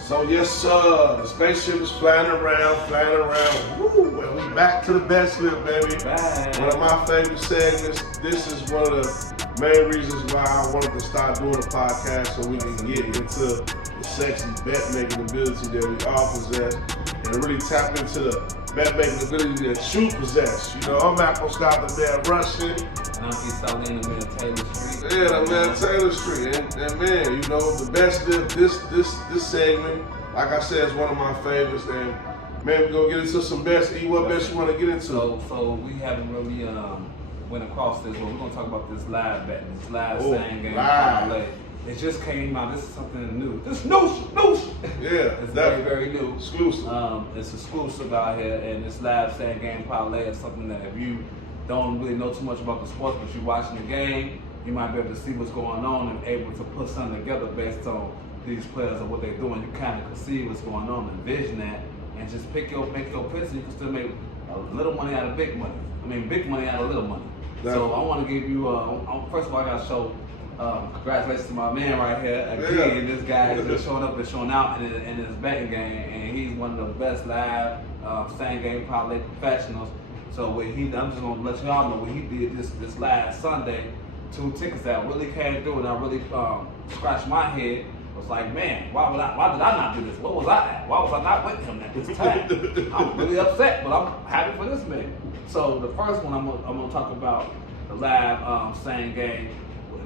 So yes, sir, the spaceship is flying around. Woo! And we back to the best lip, baby. Back. One of my favorite segments. This is one of the main reasons why I wanted to start doing a podcast, so we can get into the sexy bet making ability that we all possess, and really tap into the bet making ability that you possess. You know, I'm M.Scott E, the man Russian. And I'm E. in the man Taylor Street. Yeah, the man Taylor Street. And man, you know, the best lip, this segment, like I said, is one of my favorites. And man, we're gonna get into some bets. E, what bets you want to get into? So we haven't really went across this, but we're gonna talk about this live bet, this live same game parlay. It just came out. This is something new. This news. Yeah, it's very new. Exclusive. It's exclusive out here, and this live same game parlay is something that if you don't really know too much about the sports, but you're watching the game, you might be able to see what's going on and able to put something together based on these players and what they're doing. You kind of can see what's going on, envision that, and just make your picks. You can still make a little money out of big money. I mean, big money out of little money. So I want to give you, first of all, I got to show congratulations to my man right here. Again, this guy has been showing up and showing out in his betting game, and he's one of the best live same game parlay professionals. So I'm just gonna let y'all know what he did this last Sunday. 2 tickets that really came through, and I really scratched my head. I was like, man, why did I not do this? What was I at? Why was I not with him at this time? I'm really upset, but I'm happy for this man. So the first one I'm gonna talk about the live same game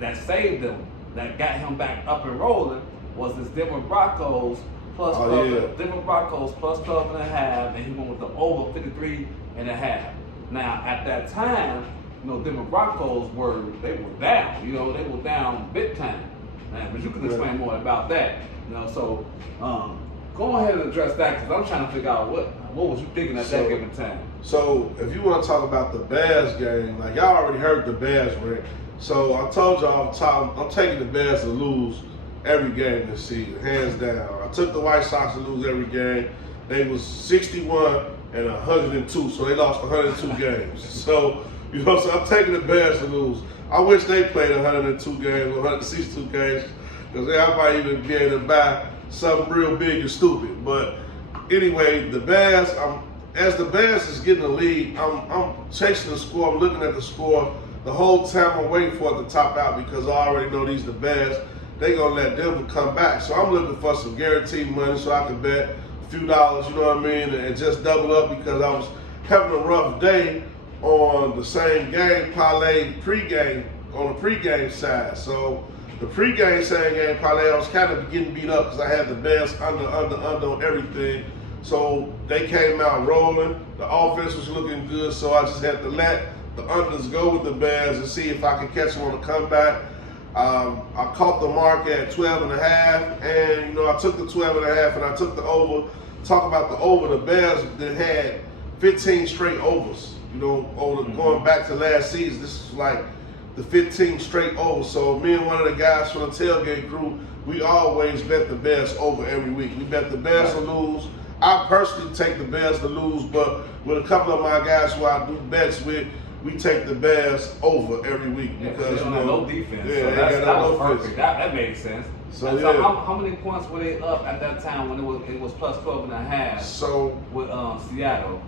that saved him, that got him back up and rolling, was this Denver Broncos plus 12, Denver Broncos plus 12 and a half, and he went with the over 53 and a half. Now at that time, you know, Denver Broncos were down. You know, they were down big time. Man, but you can explain more about that. You know, so go ahead and address that, because I'm trying to figure out what was you thinking at that given time. So if you want to talk about the Bears game, like y'all already heard the Bears rate. So I told y'all I'm taking the Bears to lose every game this season, hands down. I took the White Sox to lose every game. They was 61 and 102, so they lost 102 games. So, you know, so I'm taking the Bears to lose. I wish they played 102 games, 162 games, because I might even be able to buy something real big and stupid. But anyway, the Bears, as the Bears is getting the lead, I'm chasing the score, I'm looking at the score. The whole time I'm waiting for it to top out, because I already know these the Bears. They gonna let Denver come back. So I'm looking for some guaranteed money so I can bet a few dollars, you know what I mean, and just double up, because I was having a rough day on the same game parlay pregame, on the pregame side. So the pregame same game parlay, I was kind of getting beat up because I had the Bears under on everything. So they came out rolling. The offense was looking good, so I just had to let the unders go with the Bears and see if I could catch them on a comeback. I caught the mark at 12 and a half, and you know, I took the 12 and a half and I took the over. Talk about the over, the Bears that had 15 straight overs, you know, going back to last season. This is like the 15 straight overs. So me and one of the guys from the tailgate crew, we always bet the Bears over every week. We bet the Bears to lose. I personally take the Bears to lose, but with a couple of my guys who I do bets with, we take the Bears over every week, because they don't have no defense. Yeah, so that was perfect. That made sense. So how many points were they up at that time when it was plus 12 and a half? So with Seattle,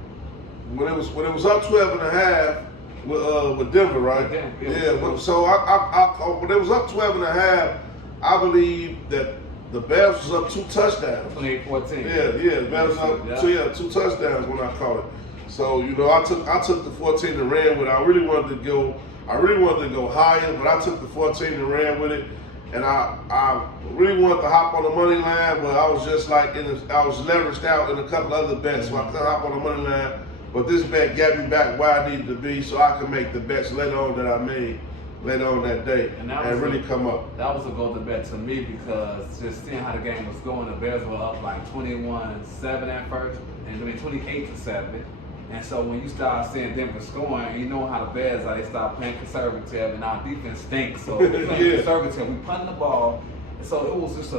when it was up 12 and a half with Denver, right? So when it was up 12 and a half, I believe that the Bears was up 2 touchdowns. 28-14. Yeah, the Bears was up 2 touchdowns when I caught it. So, you know, I took the 14 and ran with it. I really wanted to go higher, but I took the 14 and ran with it. And I really wanted to hop on the money line, but I was just like I was leveraged out in a couple other bets, so I couldn't hop on the money line. But this bet got me back where I needed to be, so I could make the bets later on that I made later on that day and really come up. That was a golden bet to me, because just seeing how the game was going, the Bears were up like 21-7 at first, and then 28-7. And so when you start seeing Denver scoring, you know how the Bears are, they start playing conservative, and our defense stinks. So we're playing conservative, we punting the ball. And so it was just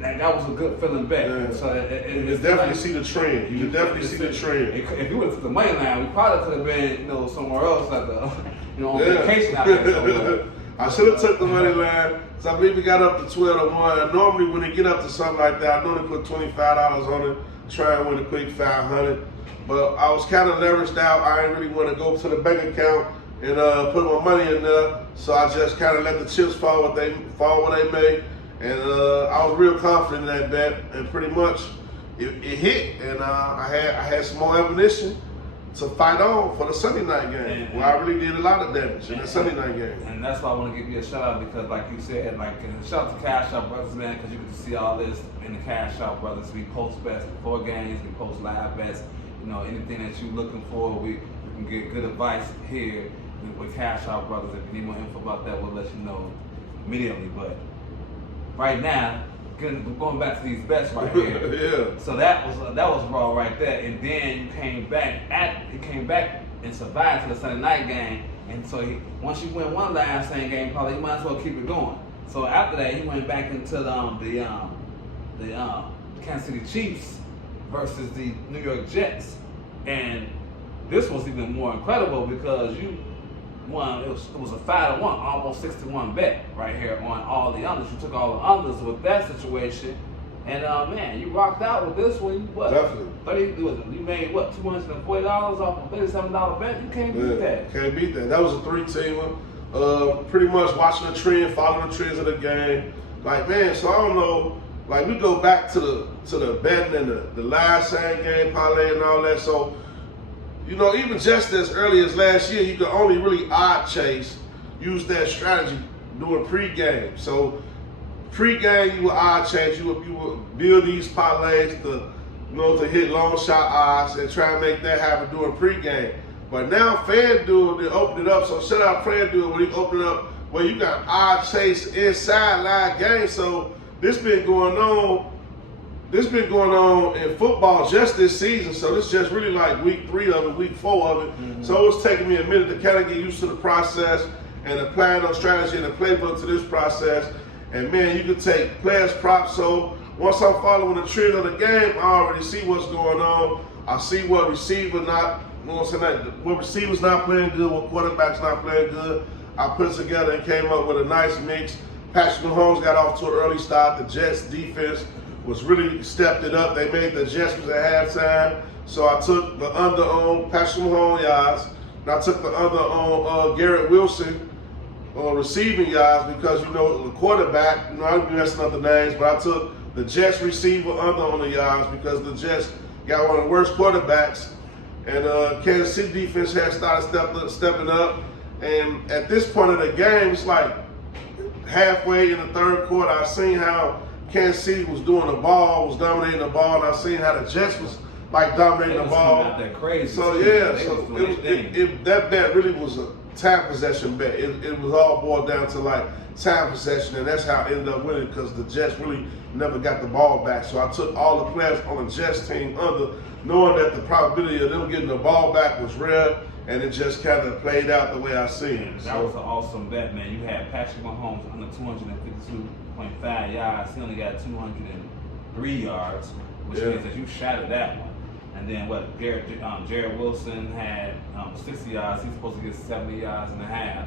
that was a good feeling bet. Yeah. So you definitely see the trend. You can definitely see the trend. If you went to the money line, we probably could have been, you know, somewhere else, like on vacation out there somewhere. I should have took the money line. So I believe we got up to 12-1. And normally when they get up to something like that, I normally put $25 on it, try and win a quick 500. But I was kind of leveraged out. I didn't really want to go to the bank account and put my money in there. So I just kind of let the chips fall where they may. And I was real confident in that bet, and pretty much it hit. And I had some more ammunition to fight on for the Sunday night game, where I really did a lot of damage in the Sunday night game. And that's why I want to give you a shout out, because like you said, shout out to Cash Out Brothers, man, because you get to see all this in the Cash Out Brothers. We post bets before games, we post live bets, anything that you're looking for, we can get good advice here with Cash Out Brothers. If you need more info about that, we'll let you know immediately. But right now, going back to these bets right here. Yeah. So that was raw right there, and then you came back and survived to the Sunday night game. And so once you win one last same game, probably you might as well keep it going. So after that, he went back into the Kansas City Chiefs versus the New York Jets, and this was even more incredible because you won. It was a 5-1, almost 6-1 bet right here on all the unders. You took all the unders with that situation, and man, you rocked out with this one. What? Definitely. You made what, $240 off a $37 bet? You can't beat that. Can't beat that. That was a 3-teamer. Pretty much watching the trend, following the trends of the game. Like, man, so I don't know. Like, we go back to the betting and the last same game parlay and all that. So, even just as early as last year, you could only really odd chase, use that strategy during pregame. So pregame, you would odd chase, you would build these parlays to hit long shot odds and try and make that happen during pregame. But now FanDuel, they opened it up. So shout out FanDuel when he opened it up where you got odd chase inside live games. So this been going on in football just this season, so this is just really like week 3 of it, week 4 of it. Mm-hmm. So it's taking me a minute to kind of get used to the process and applying those strategy and the playbook to this process. And man, you can take players props. So once I'm following the trend of the game, I already see what's going on. I see what receivers not playing good, what quarterbacks not playing good. I put it together and came up with a nice mix. Patrick Mahomes got off to an early start. The Jets defense was really stepped it up. They made the adjustments at halftime. So I took the under on Patrick Mahomes yards, and I took the under on Garrett Wilson on receiving yards because, the quarterback, I don't be messing up the names, but I took the Jets receiver under on the yards because the Jets got one of the worst quarterbacks. And Kansas City defense has started stepping up. And at this point of the game, it's like halfway in the third quarter, I seen how Kansas City was dominating the ball, and I seen how the Jets was dominating the ball. Not that crazy. So yeah, that bet really was a time possession bet. It was all boiled down to time possession, and that's how I ended up winning because the Jets really never got the ball back. So I took all the players on the Jets team under, knowing that the probability of them getting the ball back was rare, and it just kind of played out the way I seen it. That was an awesome bet, man. You had Patrick Mahomes under 252.5 yards. He only got 203 yards, which means that you shattered that one. And then Jared Wilson had 60 yards. He's supposed to get 70 yards and a half.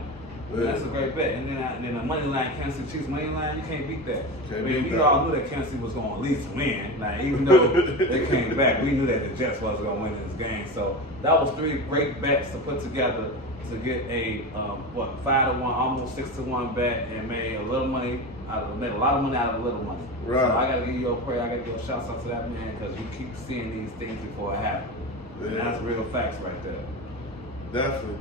Yeah. That's a great bet. And then the money line, Kansas City Chiefs money line, you can't beat that. We all knew that Kansas City was going to at least win. Even though they came back, we knew that the Jets was going to win this game. So that was 3 great bets to put together to get a 5-1, almost 6-1 bet, and made a lot of money out of a little money. Right. So I got to give you a prayer. I got to give a shout out to that man because you keep seeing these things before it happens. Yeah. And that's real facts right there.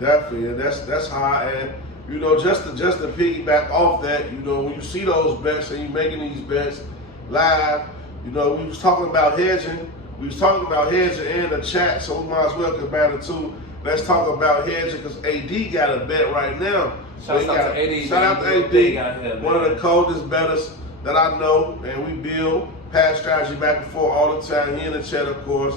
Definitely, and that's how I am. Just to piggyback off that, when you see those bets and you're making these bets live, we was talking about hedging. We was talking about hedging in the chat, so we might as well combine the two. Let's talk about hedging because AD got a bet right now. Shout out to AD. One of the coldest bettors that I know, and we build past strategy back and forth all the time. He in the chat, of course.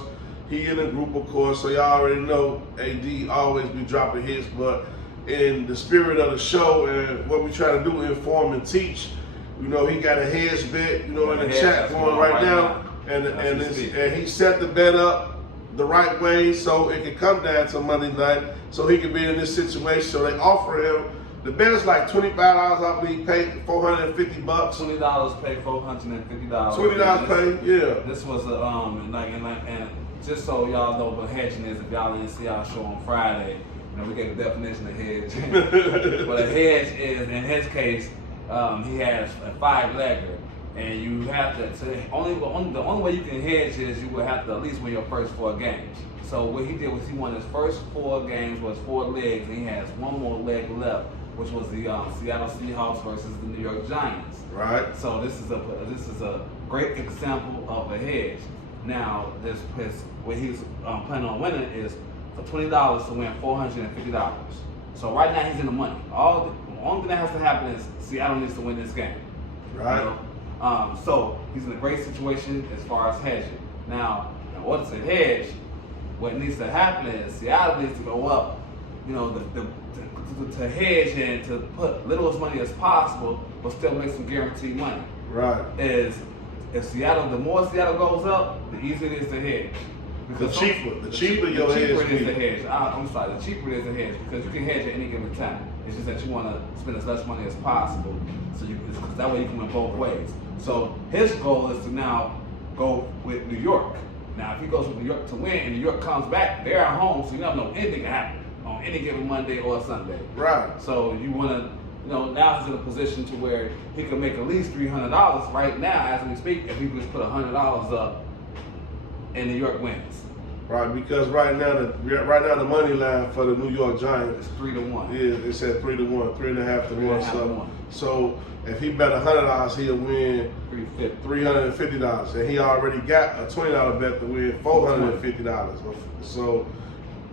He in the group, of course, so y'all already know AD always be dropping hits, but in the spirit of the show and what we try to do, inform and teach, he got a hedge bet, in the chat going right now, and he set the bet up the right way so it could come down to Monday night so he could be in this situation. So they offer him The bet is like $25, I believe, paid $450. $20 pay $450. $20 pay, yeah. This was a and just so y'all know what hedging is, if y'all didn't see our show on Friday, you know, we gave a definition of hedge. But a hedge is, in his case, he has a 5-legger, and you have to the only way you can hedge is you would have to at least win your first 4 games. So what he did was he won his first 4 games, was 4 legs, and he has 1 more leg left, which was the Seattle Seahawks versus the New York Giants. Right. So this is a great example of a hedge. Now, what he's planning on winning is for $20 to win $450. So right now he's in the money. The only thing that has to happen is Seattle needs to win this game. Right. You know? So he's in a great situation as far as hedging. Now, in order to hedge, what needs to happen is Seattle needs to go up. You know, to hedge and to put little as money as possible, but still make some guaranteed money. Right. The more Seattle goes up, the easier it is to hedge. The cheaper your hedge is the hedge. I'm sorry, the cheaper it is to hedge because you can hedge at any given time. It's just that you want to spend as less money as possible, so because that way you can win both ways. So his goal is to now go with New York. Now, if he goes with New York to win, and New York comes back, they're at home, so you never know anything can happen on any given Monday or Sunday. Right. So you want to, now he's in a position to where he can make at least $300 right now as we speak if he just put $100 up and New York wins. Right, because right now the money line for the New York Giants is 3-1. Yeah, it said 3-1, 3.5 to 1. So if he bet $100, he'll win $350, and he already got a $20 bet to win $450. So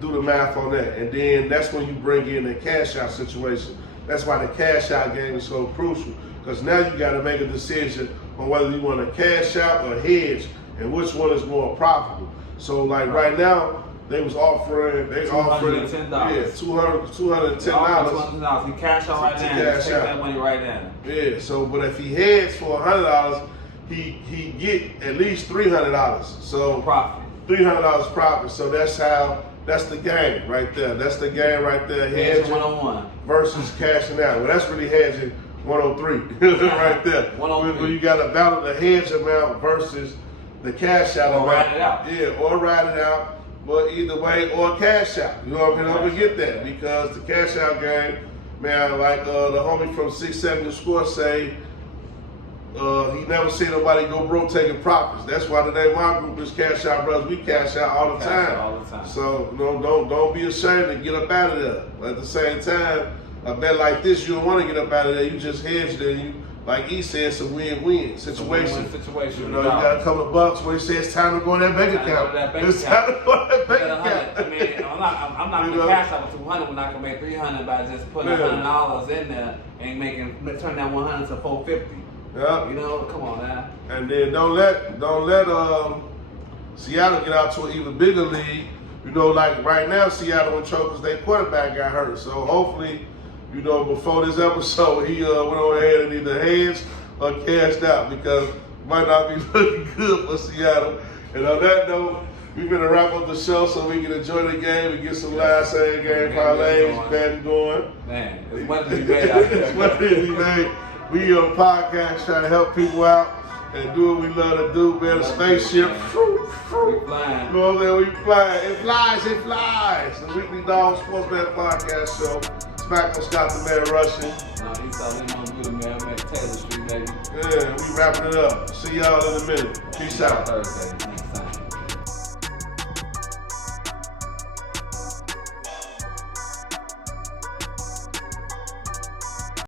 do the math on that, and then that's when you bring in the cash out situation. That's why the cash out game is so crucial, because now you got to make a decision on whether you want to cash out or hedge, and which one is more profitable. So like right now, they offering $210. Yeah, $210. $210. He cash out right now. Take that money right now. Yeah. So, but if he heads for $100, he get at least $300. So profit. $300 profit. So that's the game right there. That's the game right there. Hedging 101 versus cashing out. Well, that's really hedging 103 right there. 103. When you got to battle the hedge amount versus the cash out amount. Or ride it out. Yeah, or ride it out. But either way, or cash out. You know what I mean? Don't forget that, because the cash out game, man, like the homie from 670 Score say, he never seen nobody go broke taking profits. That's why the name of my group is Cash Out Brothers. We cash out all the time. So don't be ashamed to get up out of there. But at the same time, a bet like this, you don't want to get up out of there. You just hedge there. You, like E said, it's a win-win situation. You know, you got a couple of bucks where he says it's time to go in that bank account. It's time to go in that bank account. I mean, I'm not going to cash out with $200 when I can make $300 by just putting $100 in there and turn that $100 to $450. Yeah. You know, come on now. And then don't let Seattle get out to an even bigger lead. You know, like right now, Seattle in trouble because their quarterback got hurt. So hopefully, you know, before this episode, he went on ahead and either hedged or cashed out, because it might not be looking good for Seattle. And on that note, we're going to wrap up the show so we can enjoy the game and get some last same game parlays, betting going. Man, it's money to be made out here. It's money to be made. We on a podcast trying to help people out and do what we love to do, man. A spaceship. We flying. You know what I'm saying? We flying. It flies. The Weekly Dog Sports Man Podcast Show. Smack M.Scott the Man Rushing. No, he's out there on good, man. I'm at Taylor Street, baby. Yeah, we wrapping it up. See y'all in a minute. Peace out. Thursday.